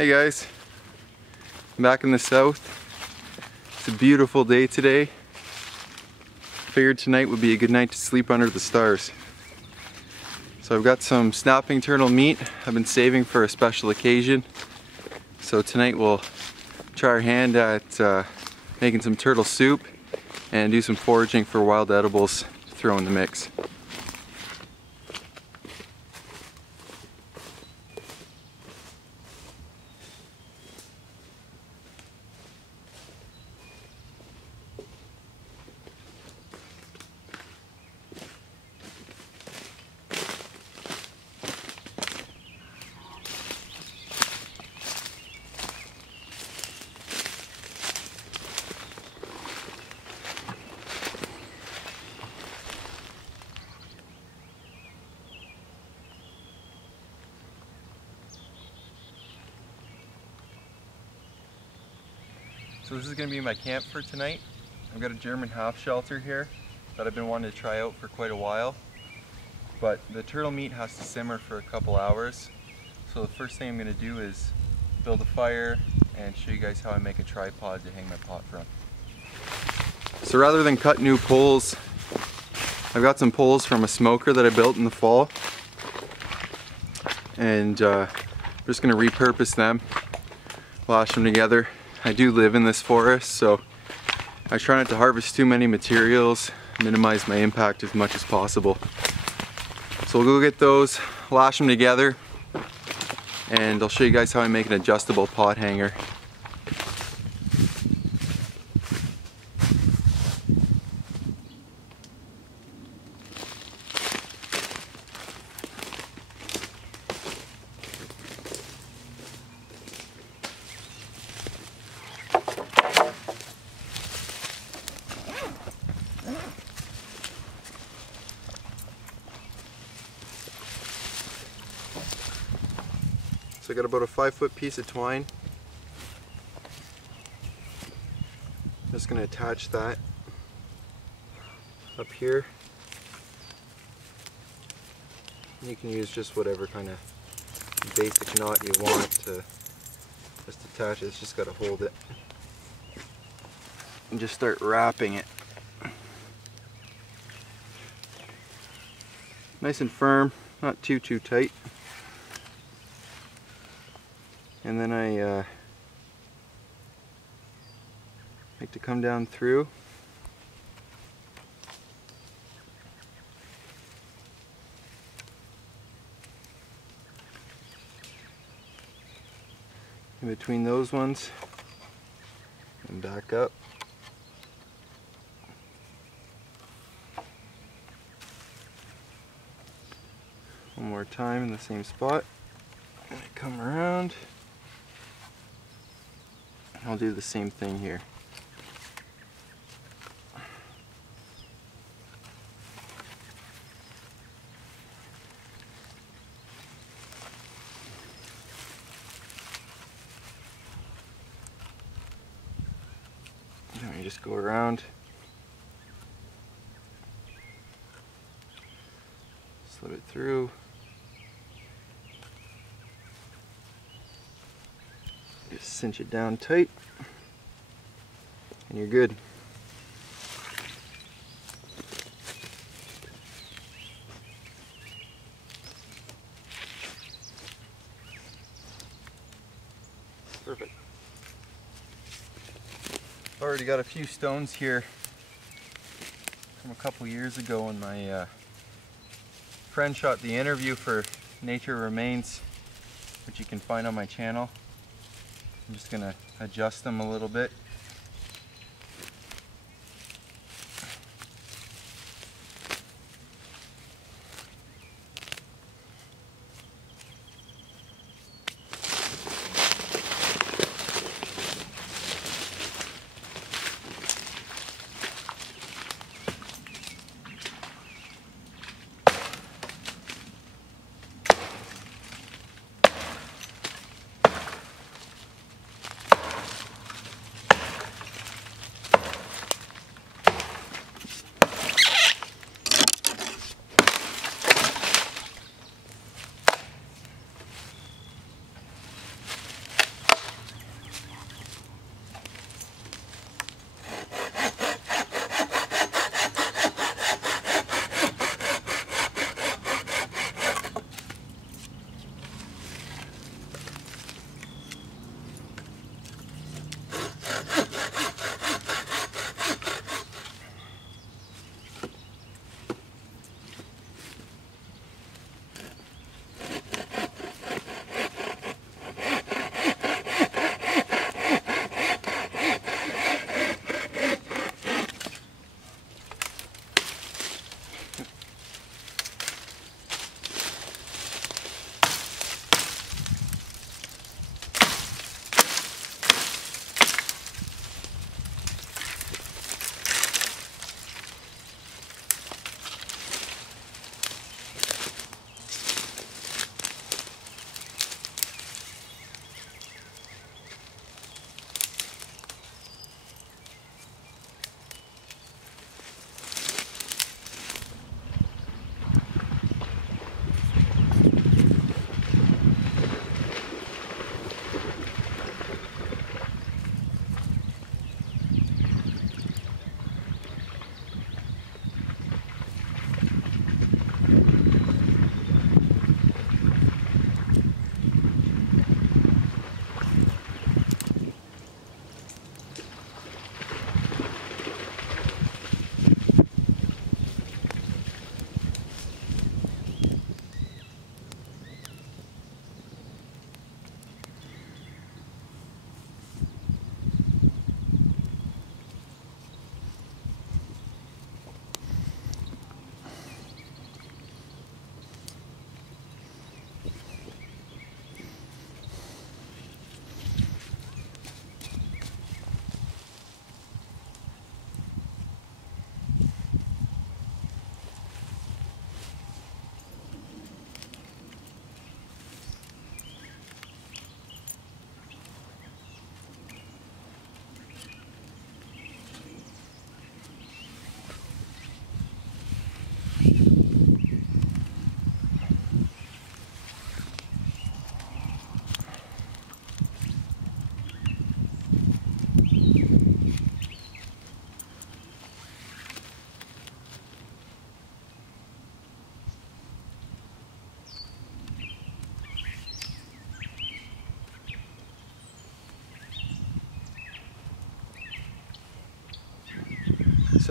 Hey guys, I'm back in the south. It's a beautiful day today. Figured tonight would be a good night to sleep under the stars. So I've got some snapping turtle meat I've been saving for a special occasion. So tonight we'll try our hand at making some turtle soup and do some foraging for wild edibles to throw in the mix. So this is going to be my camp for tonight. I've got a German half shelter here that I've been wanting to try out for quite a while. But the turtle meat has to simmer for a couple hours. So the first thing I'm going to do is build a fire and show you guys how I make a tripod to hang my pot from. So rather than cut new poles, I've got some poles from a smoker that I built in the fall. And I'm just going to repurpose them, lash them together. I do live in this forest, so I try not to harvest too many materials, minimize my impact as much as possible. So we'll go get those, lash them together, and I'll show you guys how I make an adjustable pot hanger. So I got about a 5-foot piece of twine. Just going to attach that up here. You can use just whatever kind of basic knot you want to just attach it. It's just got to hold it. And just start wrapping it. Nice and firm, not too tight. And then I like to come down through. In between those ones and back up. One more time in the same spot. And I come around. I'll do the same thing here. Then we just go around, slip it through. Just cinch it down tight, and you're good. Perfect. I've already got a few stones here from a couple years ago when my friend shot the interview for Nature Remains, which you can find on my channel. I'm just going to adjust them a little bit.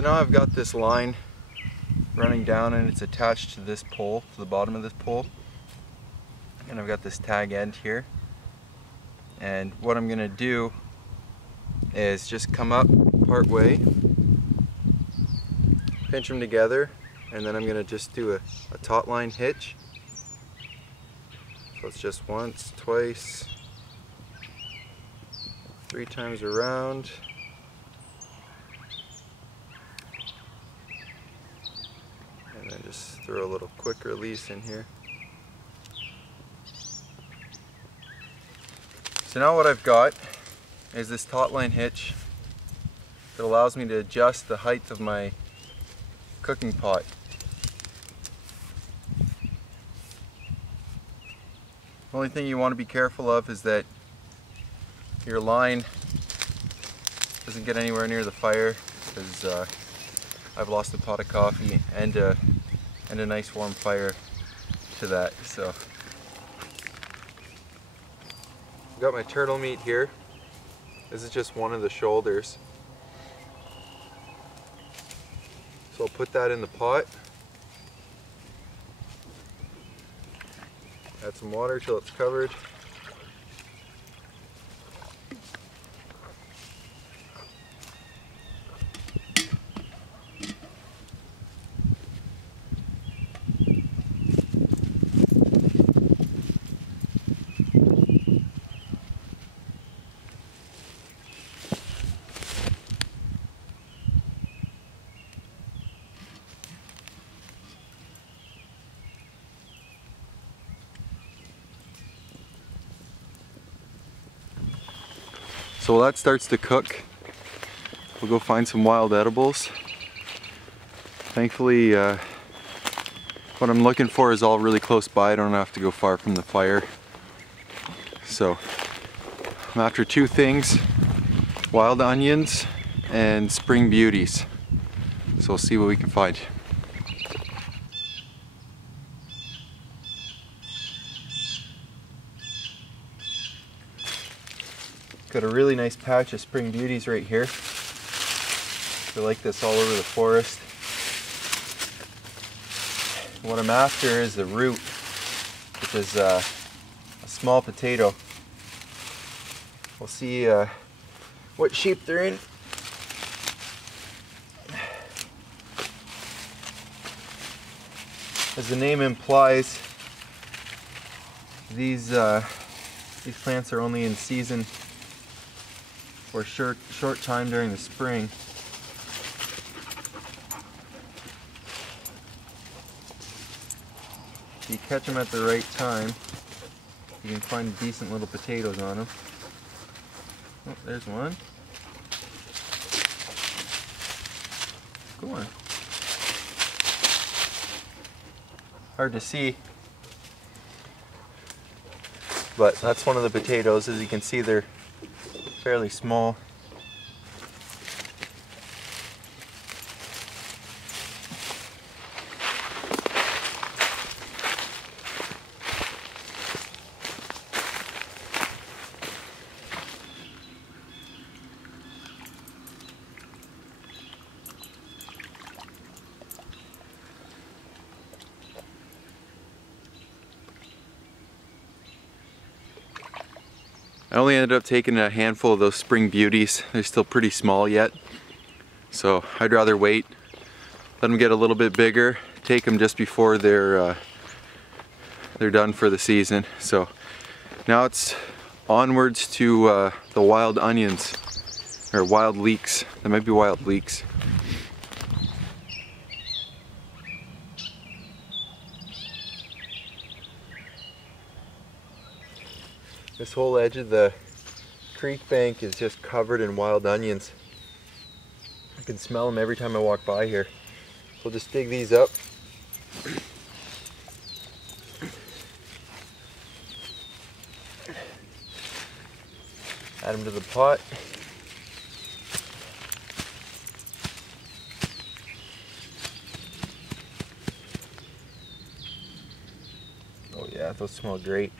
So now I've got this line running down and it's attached to this pole, to the bottom of this pole. And I've got this tag end here. And what I'm going to do is just come up part way, pinch them together, and then I'm going to just do a taut line hitch. So it's just once, twice, 3 times around. And then just throw a little quick release in here. So now what I've got is this taut line hitch that allows me to adjust the height of my cooking pot. The only thing you want to be careful of is that your line doesn't get anywhere near the fire, because I've lost a pot of coffee and a nice warm fire to that. So I've got my turtle meat here. This is just one of the shoulders. So I'll put that in the pot. Add some water till it's covered. So while that starts to cook, we'll go find some wild edibles. Thankfully, what I'm looking for is all really close by. I don't have to go far from the fire. So I'm after 2 things: wild onions and spring beauties. So we'll see what we can find. Got a really nice patch of spring beauties right here. They're like this all over the forest. What I'm after is the root, which is a small potato. We'll see what shape they're in. As the name implies, these plants are only in season for a short time during the spring. If you catch them at the right time, you can find decent little potatoes on them. Oh, there's one. Go on. Hard to see, but that's one of the potatoes. As you can see, they're fairly small. I only ended up taking a handful of those spring beauties. They're still pretty small yet, so I'd rather wait, let them get a little bit bigger, take them just before they're done for the season. So now it's onwards to the wild onions, or wild leeks. They might be wild leeks. This whole edge of the creek bank is just covered in wild onions. I can smell them every time I walk by here. So we'll just dig these up. Add them to the pot. Oh yeah, those smell great.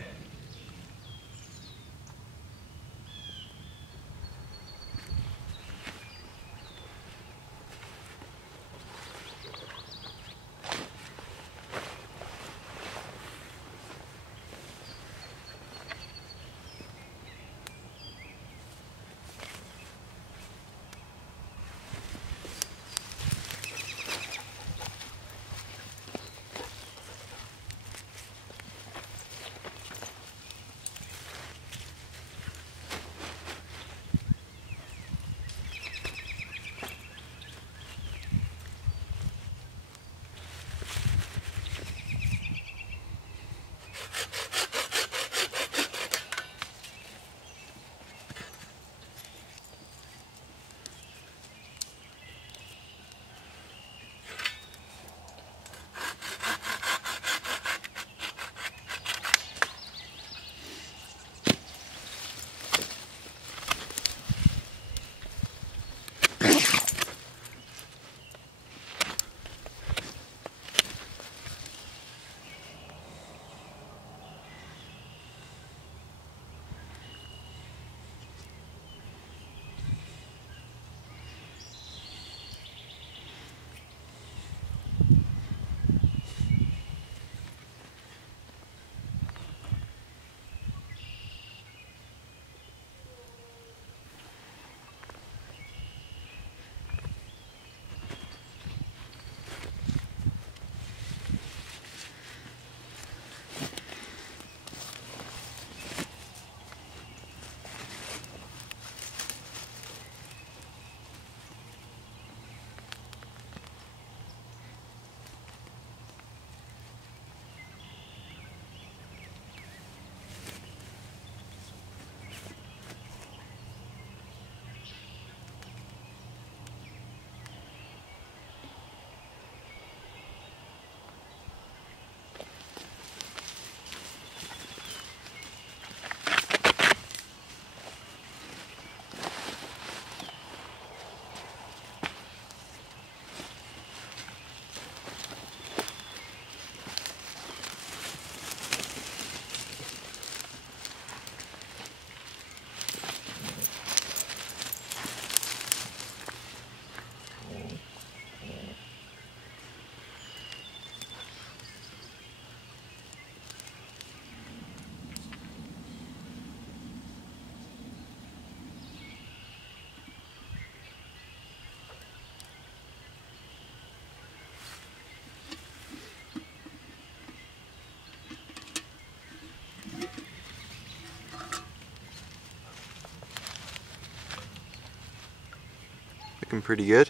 looking pretty good.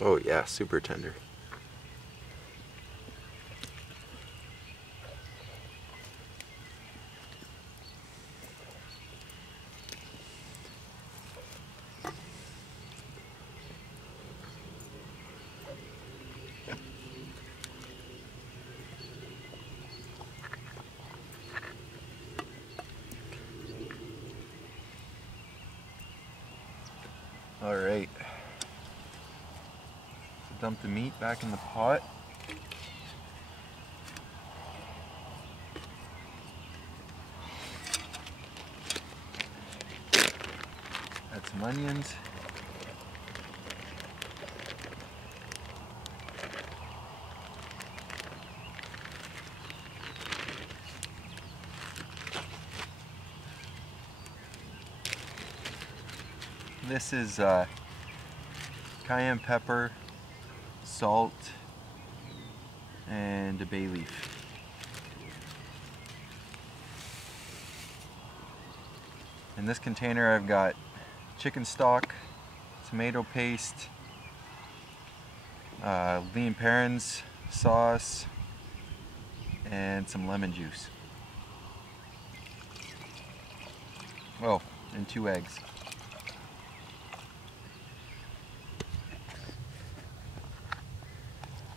Oh yeah, super tender. Alright, so dump the meat back in the pot. Add some onions. This is cayenne pepper, salt, and a bay leaf. In this container I've got chicken stock, tomato paste, lean parents sauce, and some lemon juice. Oh, and 2 eggs.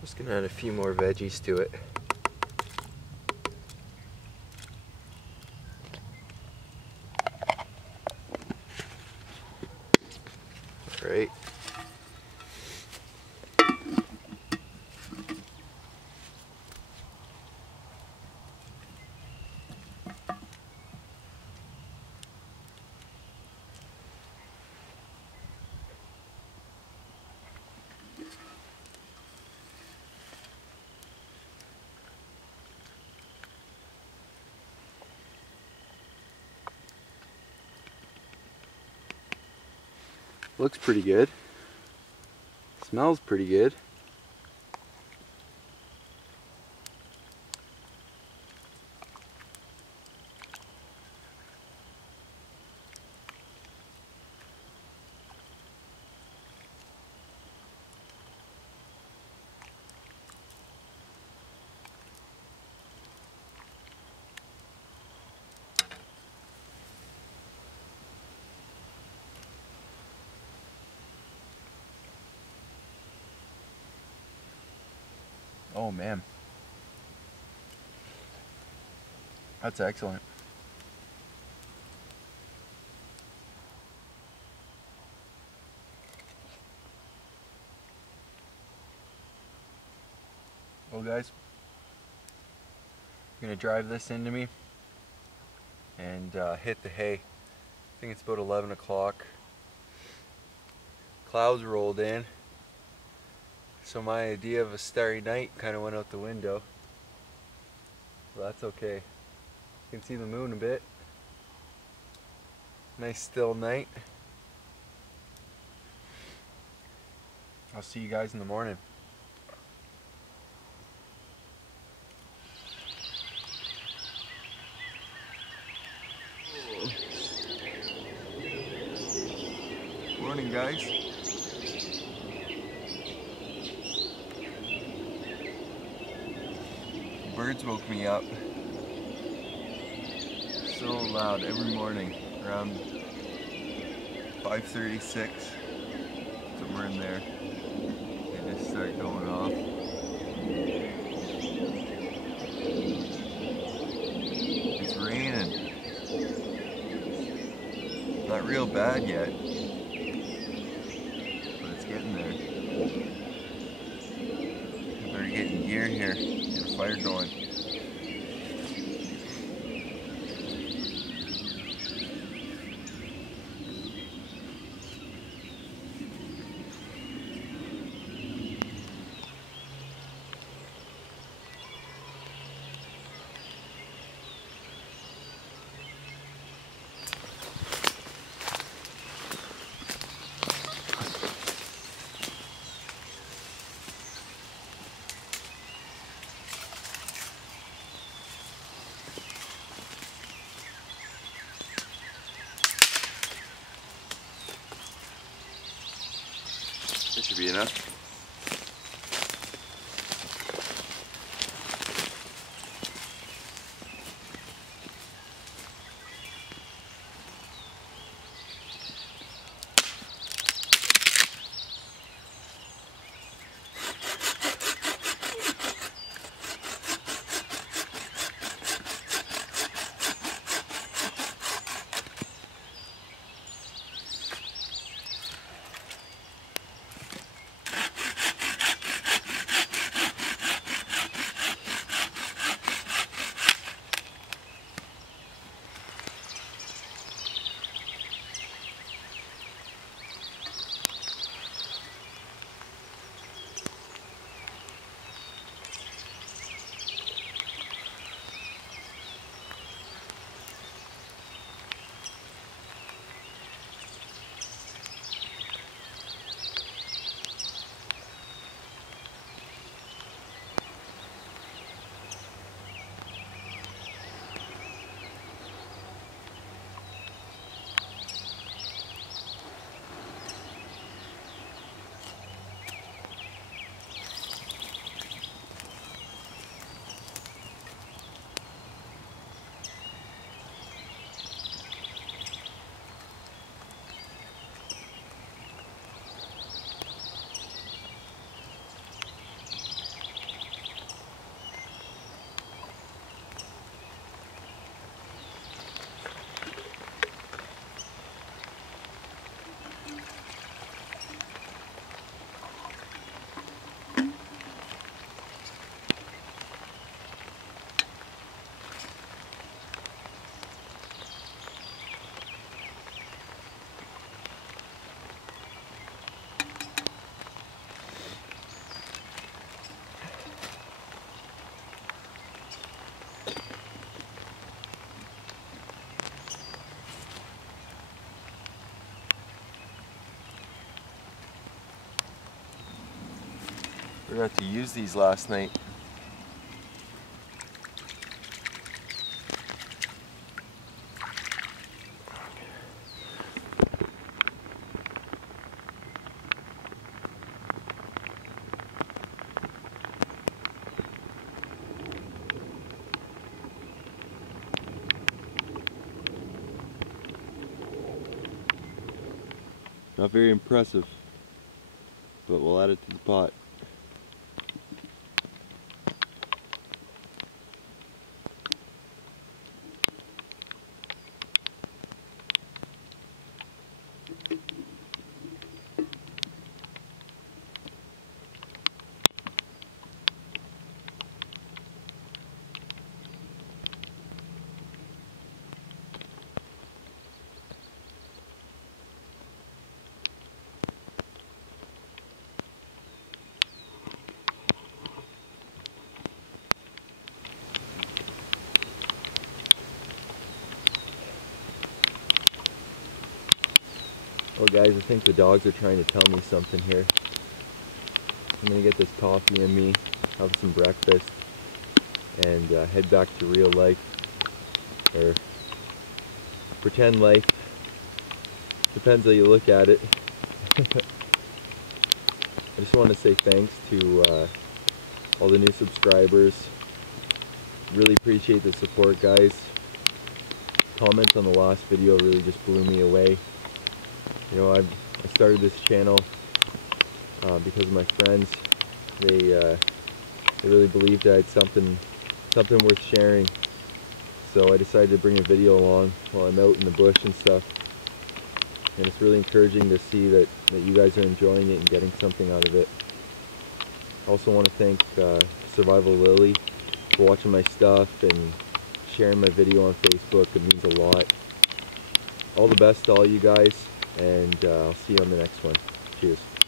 Just gonna add a few more veggies to it. Right. Looks pretty good. Smells pretty good. Oh man, that's excellent. Well guys, I'm gonna drive this into me and hit the hay. I think it's about 11 o'clock. Clouds rolled in, so my idea of a starry night kind of went out the window. Well, that's okay. You can see the moon a bit. Nice still night. I'll see you guys in the morning. Morning guys. Birds woke me up so loud every morning around 5:36, somewhere in there. They just start going off. It's raining. Not real bad yet, but it's getting there. I better get in gear here, get a fire going. should be enough. Forgot to use these last night. Not very impressive, but we'll add it to the pot. Well guys, I think the dogs are trying to tell me something here. I'm gonna get this coffee in me, have some breakfast, and head back to real life, or pretend life. Depends how you look at it. I just want to say thanks to all the new subscribers. Really appreciate the support, guys. Comments on the last video really just blew me away. You know, I started this channel because of my friends. They really believed I had something worth sharing. So I decided to bring a video along while I'm out in the bush and stuff. And it's really encouraging to see that you guys are enjoying it and getting something out of it. I also want to thank Survival Lily for watching my stuff and sharing my video on Facebook. It means a lot. All the best to all you guys, and I'll see you on the next one. Cheers.